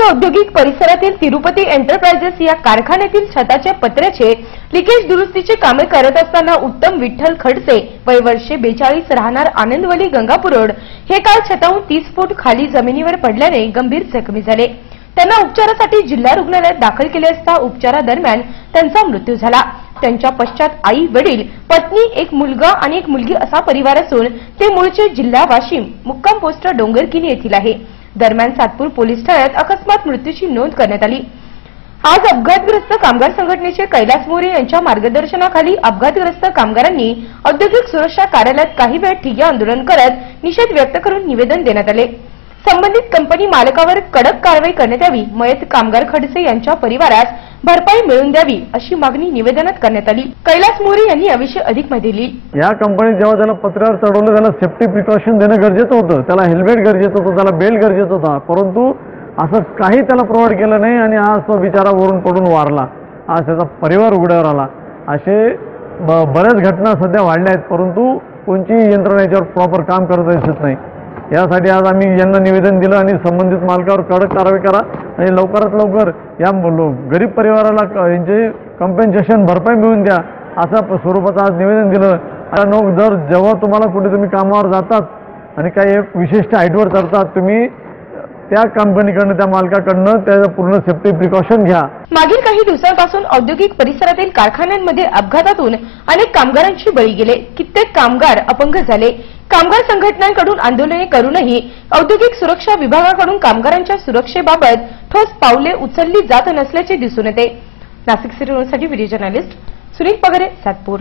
सातपूर औद्योगिक परिसरातील तिरुपती एंटरप्राइजेस या कारखान्यातील छताच्या पत्र्याचे लिकेज दुरुस्तीचे कामे करत असताना उत्तम विठ्ठल खडसे वय वर्षे 42 राहणार आनंदवली गंगापूर रोड हे काल छताहून 30 फूट खाली जमिनीवर पडल्याने गंभीर जखमी झाले। त्यांना उपचारासाठी जिल्हा रुग्णालयात दाखल केले असता उपचारादरम्यान त्यांचा मृत्यू झाला। त्यांच्या पश्चात आई वडील पत्नी एक मुलगा आणि एक मुलगी असा परिवार असून ते मूळचे जिल्हा वाशिम मुक्काम पोस्ट डोंगरकिनी येथील आहे। दरम्यान सातपूर पोलीस ठाण्यात अकस्मात मृत्यूची नोंद करण्यात आली। आज अपघातग्रस्त कामगार संघटनेचे कैलास मोरे यांच्या मार्गदर्शनाखाली अपघातग्रस्त कामगारांनी औद्योगिक सुरक्षा कार्यालयात काही वेळ ठिय्या आंदोलन करत निषेध व्यक्त करून निवेदन देण्यात आले। संबंधित कंपनी मालकावर कडक कारवाई करण्यात यावी, मयत कामगार खडसे यांच्या परिवारास भरपाई मिळवून द्यावी अशी मागणी निवेदनात करण्यात आली। कैलास मोरे यांनी याविषयी अधिक माहिती दिली। या कंपनीत जेव्हा त्याला पत्र्यावर चढवलं त्याला सेफ्टी प्रिकॉशन देणं गरजेचं होतं, त्याला हेल्मेट गरजेचं होतं, त्याला बेल्ट गरजेचं होता, परंतु असं काही त्याला प्रोव्हाइड केलं नाही आणि आज तो बिचारा वरून पडून वारला। आज त्याचा परिवार उघड्यावर आला। असे बऱ्याच घटना सध्या वाढल्या आहेत, परंतु कोणतीही यंत्रणा याच्यावर प्रॉपर काम करत दिसत नाही। यासाठी आज आम्ही यांना निवेदन दिलं आणि संबंधित मालकावर कडक कारवाई करा आणि लवकरात लवकर या गरीब परिवाराला यांचे कॉम्पेन्सेशन भरपाई मिळवून द्या अशा स्वरूपाचं आज निवेदन दिलं। जर जेव्हा तुम्हाला कुठे तुम्ही कामावर जातात आणि काही विशिष्ट हाईटवर चढतात तुम्ही त्या कंपनीकडनं त्या मालकाकडनं त्याचं पूर्ण सेफ्टी प्रिकॉशन घ्या। मागील काही दिवसांपासून औद्योगिक परिसरातील कारखान्यांमध्ये अपघातातून अनेक कामगारांची बळी गेले। कित्येक कामगार अपंग झाले। कामगार संघटनांकडून आंदोलने करूनही औद्योगिक सुरक्षा विभागाकडून कामगारांच्या सुरक्षेबाबत ठोस पावले उचलली जात नसल्याचे दिसून येते। नाशिक सिटी न्यूजसाठी व्हिडिओ जर्नलिस्ट सुनील पगरे, सातपूर।